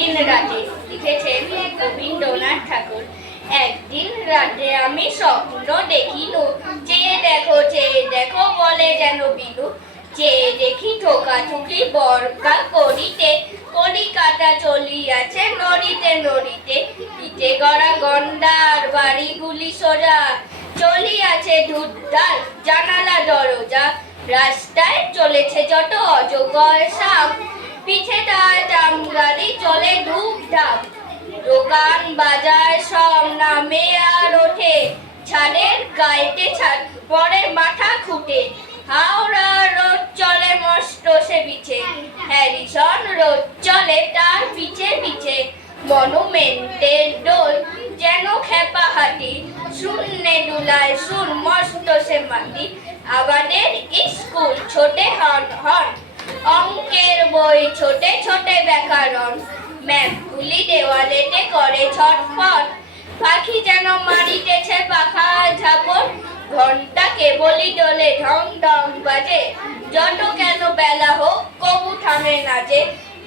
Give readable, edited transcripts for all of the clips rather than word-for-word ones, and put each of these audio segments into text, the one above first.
একদিন রাতে, লিখেছেন রবীন্দ্রনাথ ঠাকুর। একদিন রাতে আমি স্বপ্ন দেখিনু, চেয়ে দেখো বলে যেন বিনু। চেয়ে দেখি ঠোকাঠুকি বরকা করিতে, কলিকাতা চলিয়াছে নড়িতে নড়িতে। ইটে গড়া গন্ডার বাড়িগুলি সোজা, চলিয়াছে ধুরধার জানালা দরজা। রাস্তায় চলেছে যত অজগর সাপ, পিছে তার টামগাড়ি চলে ধূপধাপ। দোকান বাজার সব নামে আর ওঠে, ছাদের গায়েতে ছাদ পড়ে মাথা খুঁটে। হাওড়া রোড চলে মস্ত সে বিছে, হ্যারিসন রোড চলে তার পিছে পিছে। মনুমেন্টের দোল যেন খেপা হাতি, শূন্যে দুলায় সুর মস্ত সে মাটি। আমাদের স্কুল ছোটে হন হন, অঙ্কের বই ছোটে ছোটে ব্যাকরণ। ম্যাপগুলি দেওয়ালেতে করে ছটফট, পাখি যেন মারিতেছে পাখা ঝাপট। ঘন্টা কেবলই দোলে ঢং ঢং বাজে, যত কেন বেলা হোক কবু থামে না যে।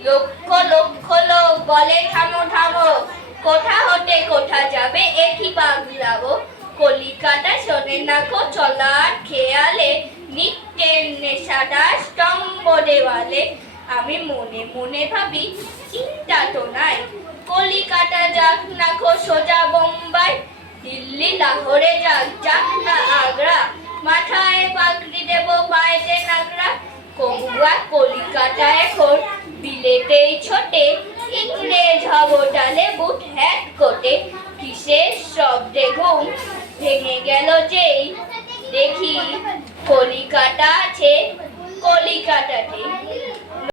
লক্ষ লক্ষ লোক বলে থামো থামো, কোথা হতে কোথা যাবে একই পাগলাবো। কলিকাতা শোনে না কো চলার খেয়ালে, নিত্যের নেশাটা স্তম্ভ দেওয়ালে। আমি মনে মনে ভাবি চিন্তা তো নাই, কলিকাতা যাক না কো সোজা বোম্বাই। দিল্লি লাহোরে যাক যাক না আগ্রা, মাথায় পাগড়ি দেব পায়েতে নাগরা। কবুয়া কলিকাতা এখন বিলেতেই ছোটে, ইংরেজ হবটালে বুট হ্যাট কোটে। কিসের শব্দে ঘুম ভেঙে গেল যেই, দেখি কলিকাতা আছে কলিকাতাতে।